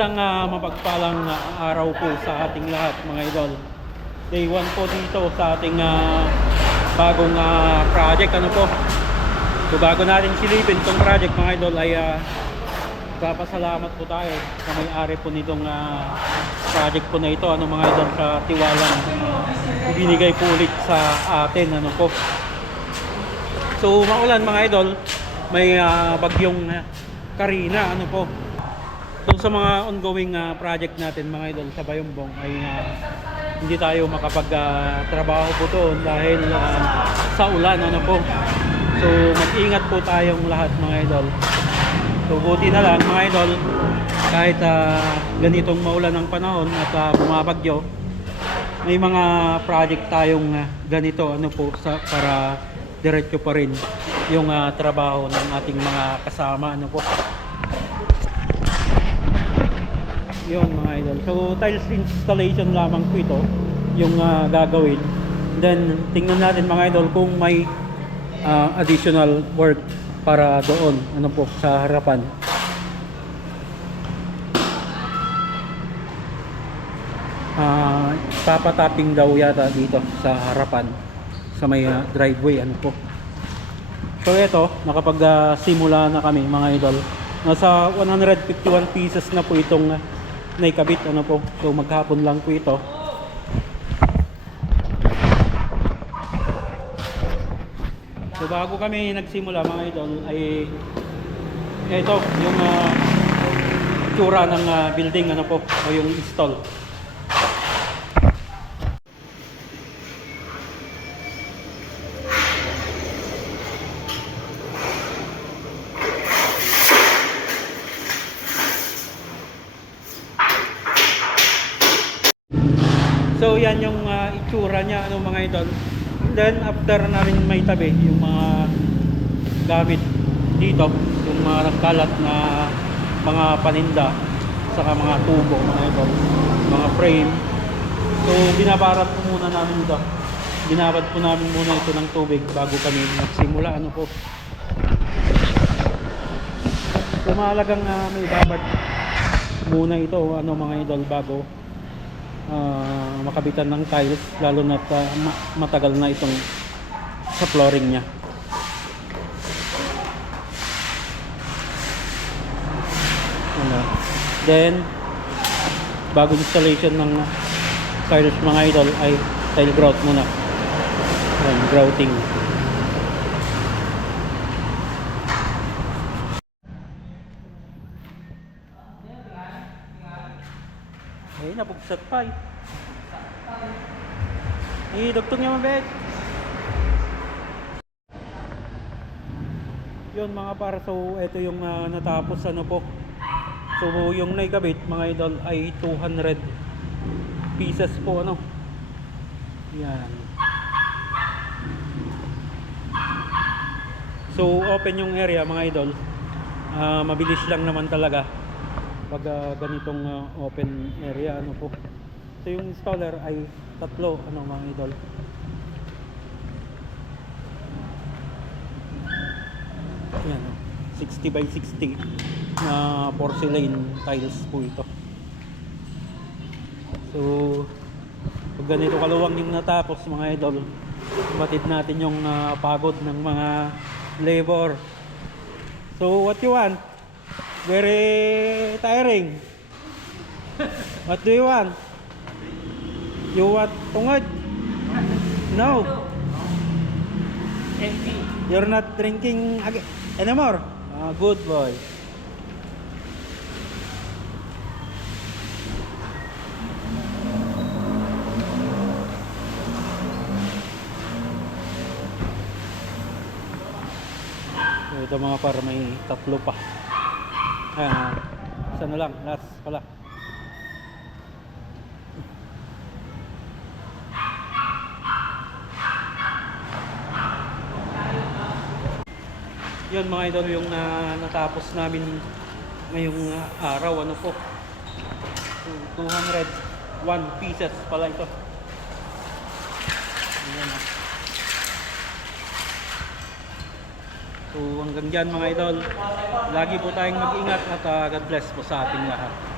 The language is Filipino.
Isang ah, mapagpalang ah, araw po sa ating lahat mga idol. Day 1 po dito sa ating ah, bagong ah, project. Ano po? So bago natin silipin itong project mga idol ay ah, papasalamat po tayo sa may-ari po nitong ah, project po na ito. Ano mga idol sa tiwalang binigay po ulit sa atin. Ano po? So maulan mga idol, may ah, bagyong ah, Karina ano po. So sa mga ongoing ah, project natin mga idol sa Bayumbong ay ah, hindi tayo makapag-trabaho po doon dahil ah, sa ulan ano po. So mag-ingat po tayong lahat mga idol. So buti na lang mga idol kahit ah, ganitong maulan ng panahon at ah, bumabagyo may mga project tayong ah, ganito ano po sa para diretso pa rin yung ah, trabaho ng ating mga kasama ano po yun mga idol. So tiles installation lamang po ito yung ah, gagawin. Then tingnan natin mga idol kung may ah, additional work para doon. Ano po sa harapan. Ah papatapping daw yata dito sa harapan sa may ah, driveway. Ano po? So ito nakapag ah, simula na kami mga idol. Nasa 151 pieces na po itong uh, naikabit ano po? So maghapon lang po ito. So bago kami nagsimula mga idol ay ito yung uh, tsura ng ah, building ano po? O yung install So yan yung uh, itsura niya ano mga idol. Then after na rin may tabi yung mga gamit dito, yung mga nagkalat na mga paninda saka mga tubo mga idol, mga frame. So binabarat po muna namin ito. Binabad po namin muna ito ng tubig bago kami nagsimula ano po. So mahalagang uh, may babad muna ito ano mga idol bago ah, makabitan ng tiles lalo na matagal na itong sa flooring niya. Ano. then bago installation ng tiles mga idol ay tile grout muna. Ayan, grouting Eh, nabugsat pa eh. Eh, dugtong niya mabet. Yun mga par, so ito yung ah, natapos ano po. So yung naikabit mga idol ay 200 pieces po ano. Yan. So open yung area mga idol. Ah, mabilis lang naman talaga pag ah, ganitong ah, open area ano po. So yung installer ay tatlo ano mga idol. Yan oh. 60 by 60 na porcelain tiles po ito. So pag ganito kaluwang yung natapos mga idol, batid natin yung ah, pagod ng mga labor. So what you want? Very tiring. What do you want? You want tungod? No. Empty. You're not drinking ag- anymore. Ah, good boy. Ito mga par may tatlo pa. Ayan, ah. isa na lang, last pala. Yun mga idol yung na, natapos namin ngayong ah, araw ano po. So, 201 pieces pala ito. Ayan, ah. So hanggang dyan mga idol, lagi po tayong mag-ingat at ah, God bless po sa ating lahat.